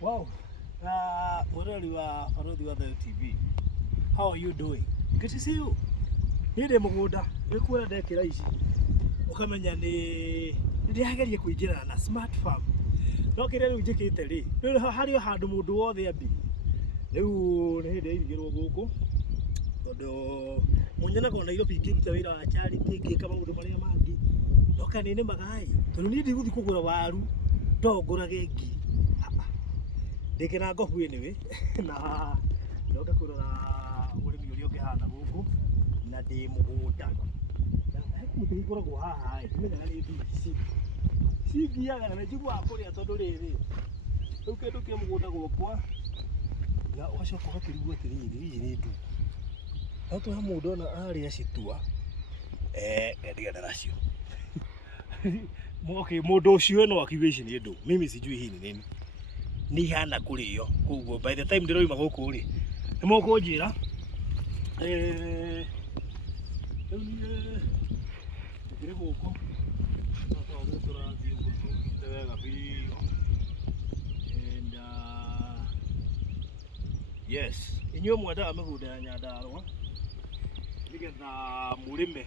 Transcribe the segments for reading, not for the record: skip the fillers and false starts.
Wow. Murali wa Farodi wa the TV. How are you doing? Good to see you. Ninde mugunda nikuona ndekira ici ukamenya ni ndiageria kuingira na smart farm no kire riu njikite ri hari handu mundu wothe ambi riu ni hindi irigirwo guku tondu munyana ko Nairobi ngĩruta wĩra wa charity ngĩka maũndũ marĩa mangĩ ndoka nĩ magai tondu ni ndigũthi kũgũra waru ndongũrage ngiri ndĩkĩra ngobu ĩnĩwe na ndoka kũrora ũrĩmi ũrĩa ũkĩhana gũkũ na ndĩ mũgũnda na mũtĩ ikoragwo haha ndimenyaga nĩ ndigi cingiaga na njiguaga kũrĩa tondũ rĩrĩ rĩu kĩndũ kĩ mũgũnda gwakwa na ũgacoka ũgakĩrigwo atĩrĩrĩ ici nĩ ndu no tũhe mũndũ ona arĩa citua ndigana nacio mũndũ ũcio no akiuga ici nĩ ndu mimi sijui hii ni nini ni ihana kũrĩo koguo by the time ndĩroima gũkũ rĩ nĩ mũkũnjĩra rĩu niĩ ndĩrĩ gũkũ no tondũ tũrathiĩ ũguo tũkĩte wega biũ and yes inyuĩ mwendaga mĩgũnda ya Nyandarũa nĩgetha mũrĩme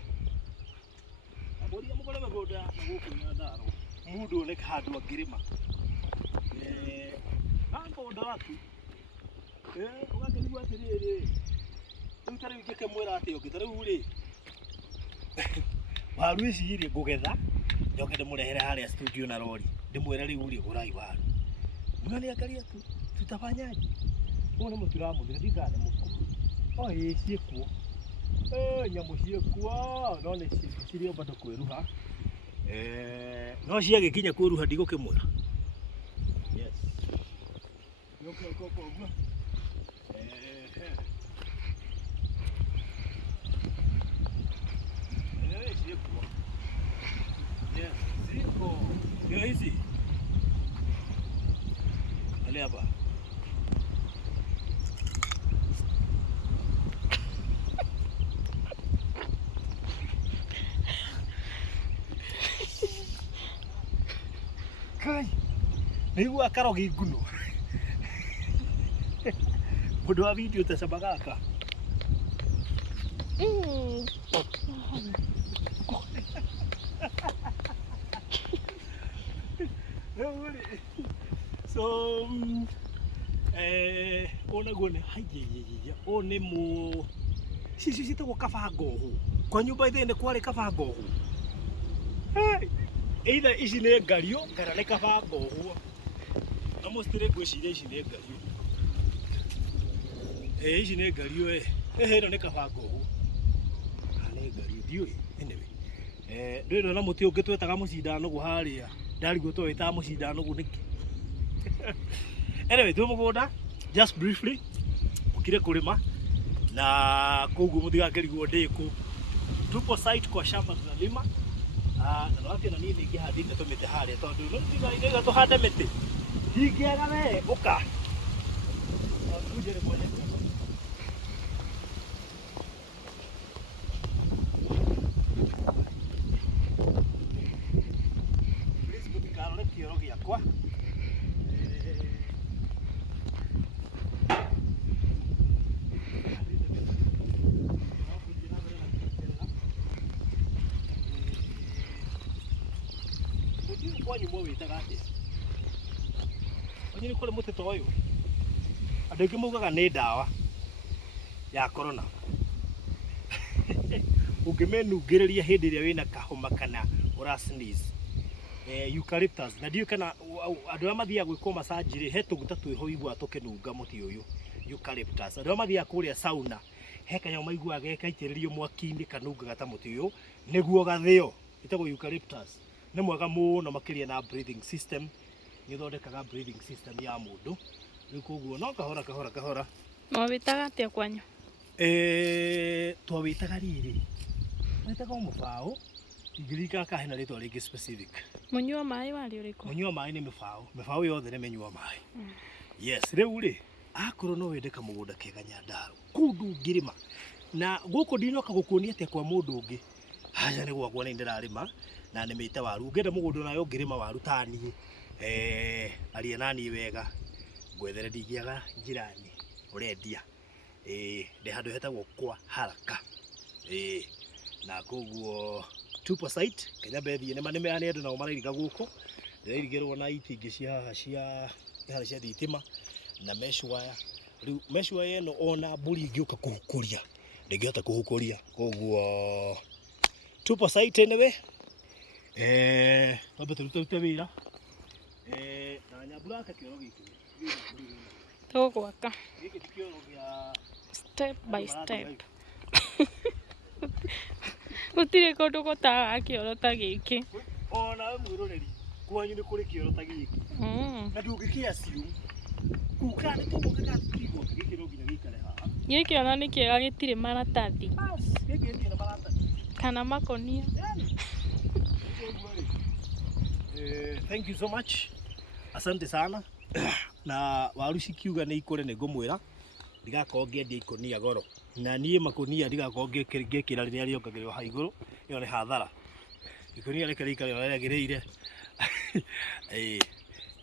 na mũrĩe mũkore mĩgũnda ya gũkũ Nyandarũa mũndũ oneka handũ angĩrĩma mũgũnda waku ũgakĩrigwo atĩrĩrĩ rĩu ta rĩu ngĩkĩmwĩra atĩ ũngĩ ta rĩu rĩ waru ici rĩ ngũgetha njoke ndĩmũrehere harĩa studio na rori ndĩmwĩre rĩu rĩ gũrai waru mnaniangalia tu tutafanyaje mbona mũtiramũthira ndikane mũkuru ciĩkuo nyamũ ciĩkuo no nĩ cirĩ bado kwĩruha no ciagĩkinya kwĩruha ndigũkĩmwĩra yes uguo ciĩkuo yes ziko ndio hizi ale hapa kai nĩigua karogi nguno mũndũ wa video tacamba gaka so onaguo nĩ haiyĩyĩyĩya o nĩ mũ cicio citagwo kabangohũ kwa nyũmba ithĩ kwarĩ kabangohũ either ici nĩ ngario kana nĩ kabangohũ na mostly ngwĩciria ici nĩ ngario ici nĩ ngario ĩno nĩ kabangohũ nĩ ngario ndiũĩ anyway ndĩrĩ na mũtĩ ũngĩ twetaga mũcindanũgũ harĩa ndarigwo twĩtaga mũcindanũgũ nĩkĩ anyway twĩ mũgũnda just briefly ũkire kũrĩma na koguo mũtigakĩrigwo ndĩkũ tupo site kwa shamba tunalima na wakati na nini ingĩhandĩte tũmĩtĩ harĩa tondũ no ndiga tũhande mĩtĩ ingĩaga we ũka kĩoro gĩakwa kwanyu mwĩtaga atĩa onye nĩ kũrĩ mũtĩ ta ũyũ andũ aingĩ maugaga nĩ ndawa ya corona ũngĩmenungĩrĩria hĩndĩ ĩrĩa wĩna kahoma kana ũra-sneeze eucalyptus na ndiũ kana andũ arĩa mathiaga gwĩkwo massage rĩ he tũguta twĩho ũiguaga tũkĩnunga mũtĩ ũyũ eucalyptus andũ arĩa mathiaga kũrĩa sauna he kanyamũ maiguaga gekaitĩrĩrio mwaki-inĩ kanungaga ta mũtĩ ũyũ nĩguo gathĩo ĩtagwo eucalyptus nĩ mwega mũno makĩria na breathing system nĩ thondekaga breathing system ya mũndũ rĩu koguo no kahora mwawĩtaga atĩa kwanyu twawĩtaga rĩrĩ wĩtaga mũbaũ ingĩrika ka hena rĩtwa rĩngĩ specific mũnyua maĩ warĩ ũrĩkũ mũnyua maĩ nĩ mĩbaũ yothe nĩ mĩnyua maĩ yes rĩu rĩ akorwo no wende kamũgũnda kega Nyandarũa kũu ndũngĩrĩma na gũkũ ndinoka gũkuonia atĩa kwa mũndũ ũngĩ haja nĩ gwakwa nĩ ndĩrarĩma na nĩmĩte waru ngenda mũgũnda nayo ngĩrĩma waru ta niĩ aria nani wega ngwethere ndingiaga njirani urendia ndi handu hetagwo kwa haraka na koguo tupo site Kenya bethi ne maneme ane andu nao marairiga guko ndirigirwo na itingi cia thitima na mesh wire. Riu mesh wire eno ona mburi ingiuka kuhukuria ndingihota kuhukuria koguo tupo site newe wambe turute wira na nyambura aka kioro giki tugwaka giki tikioro gya step by step. Gutire kundu gutaga kioro ta giki ona mwiroreri kwanyu ni kuri kioro ta giki na ndungikia ciu kukane tugukaga tigo giki no nginya gikare haha giki ona ni kiega gitire maratathi giki gitire maratathi kana makonia. Thank you so much. Asante sana. Na waru cikiuga ni ikore ni ngumwira ndigakorwo ngiendia ikonia goro na nie makonia ndigakorwo ngikira riria riongagirwo ha iguru iyo ni hathara. Ikonia reke ikare wala yagireire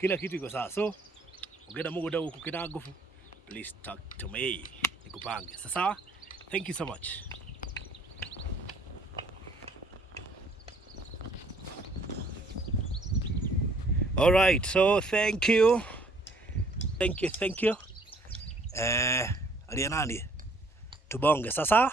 kila kitu iko sawa. So ungenda mugunda guku kina nguvu, please talk to me nikupange sawa. Thank you so much. All right, so thank you. Alianani tubonge sasa.